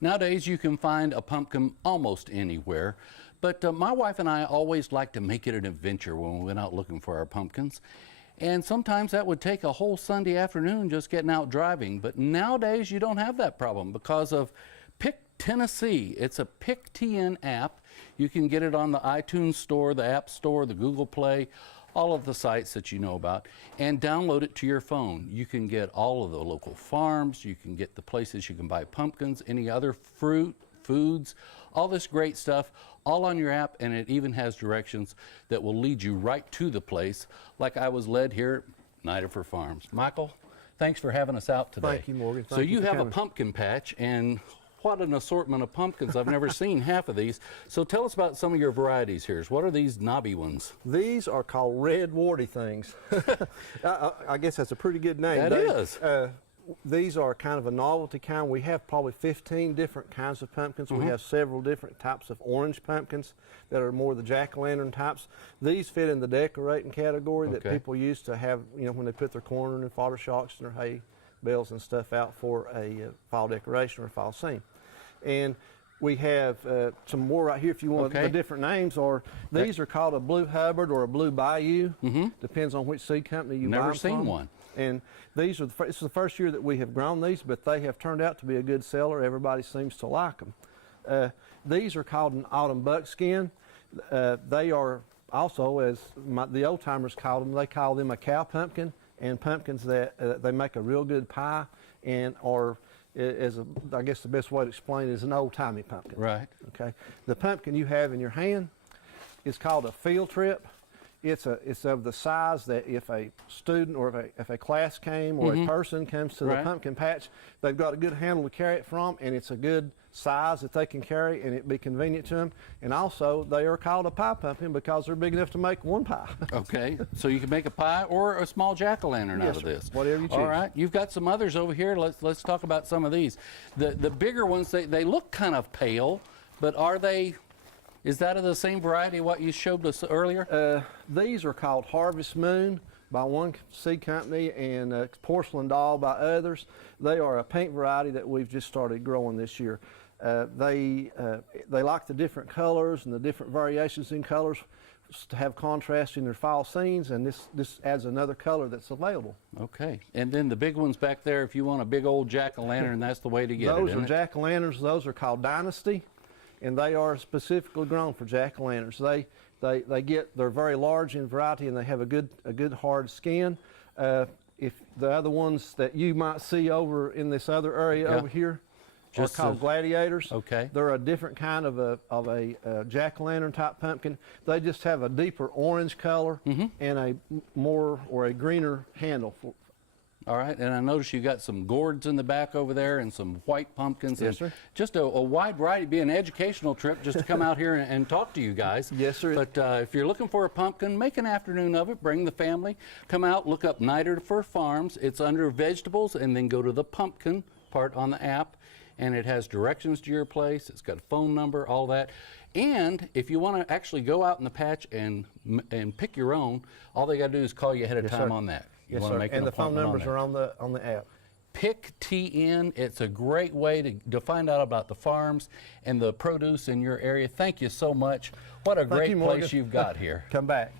Nowadays, you can find a pumpkin almost anywhere, but my wife and I always like to make it an adventure when we went out looking for our pumpkins. And sometimes that would take a whole Sunday afternoon just getting out driving. But nowadays, you don't have that problem because of Pick Tennessee. It's a Pick TN app. You can get it on the iTunes Store, the App Store, the Google Play, all of the sites that you know about, and download it to your phone. You can get all of the local farms. You can get the places you can buy pumpkins, any other fruit, foods, all this great stuff, all on your app, and it even has directions that will lead you right to the place, like I was led here at Nidifer Farms. Michael, thanks for having us out today. Thank you, Morgan. So you have a pumpkin patch, and what an assortment of pumpkins. I've never seen half of these. So tell us about some of your varieties here. What are these knobby ones? These are called red warty things. I guess that's a pretty good name. That is. These are kind of a novelty kind. We have probably 15 different kinds of pumpkins. We have several different types of orange pumpkins that are more the jack-o'-lantern types. These fit in the decorating category that people used to have, you know, when they put their corn and fodder shocks and their hay bales and stuff out for a fall decoration or a fall scene. And we have some more right here if you want. The different names are, these are called a blue Hubbard or a blue Bayou. Depends on which seed company you buy them from. Never seen one. And these are this is the first year that we have grown these, but they have turned out to be a good seller. Everybody seems to like them. These are called an autumn buckskin. They are also, as the old timers called them, they call them a cow pumpkin, and pumpkins that they make a real good pie and are, I guess the best way to explain it is an old-timey pumpkin. Right. Okay. The pumpkin you have in your hand is called a field trip. It's of the size that if a student or if a class came or a person comes to the pumpkin patch, they've got a good handle to carry it from, and it's a good size that they can carry, and it'd be convenient to them. And also, they are called a pie pumpkin because they're big enough to make one pie. Okay, so you can make a pie or a small jack-o'-lantern out of this. Whatever you choose. All right, you've got some others over here. Let's talk about some of these. The bigger ones, they look kind of pale, but are they? Is that of the same variety what you showed us earlier? These are called Harvest Moon by one seed company and Porcelain Doll by others. They are a pink variety that we've just started growing this year. They like the different colors and the different variations in colors to have contrast in their fall scenes, and this adds another color that's available. Okay, and then the big ones back there, if you want a big old jack-o'-lantern, that's the way to get it, Those are jack-o'-lanterns. Those are called Dynasty, and they are specifically grown for jack-o'-lanterns. They're very large in variety, and they have a good hard skin. If the other ones that you might see over in this other area over here are called gladiators. Okay. They're a different kind of a jack-o'-lantern type pumpkin. They just have a deeper orange color and a more or a greener handle. All right, and I noticed you got some gourds in the back over there and some white pumpkins. Yes, sir. Just a wide variety. It'd be an educational trip just to come out here and talk to you guys. Yes, sir. But if you're looking for a pumpkin, make an afternoon of it. Bring the family. Come out, look up Nidifer Farms. It's under vegetables, and then go to the pumpkin part on the app, and it has directions to your place. It's got a phone number, all that. And if you want to actually go out in the patch and pick your own, all they got to do is call you ahead of time on that. Yes, sir. And the phone numbers are on the app. Pick TN. It's a great way to find out about the farms and the produce in your area. Thank you so much. What a great place you've got here. Come back.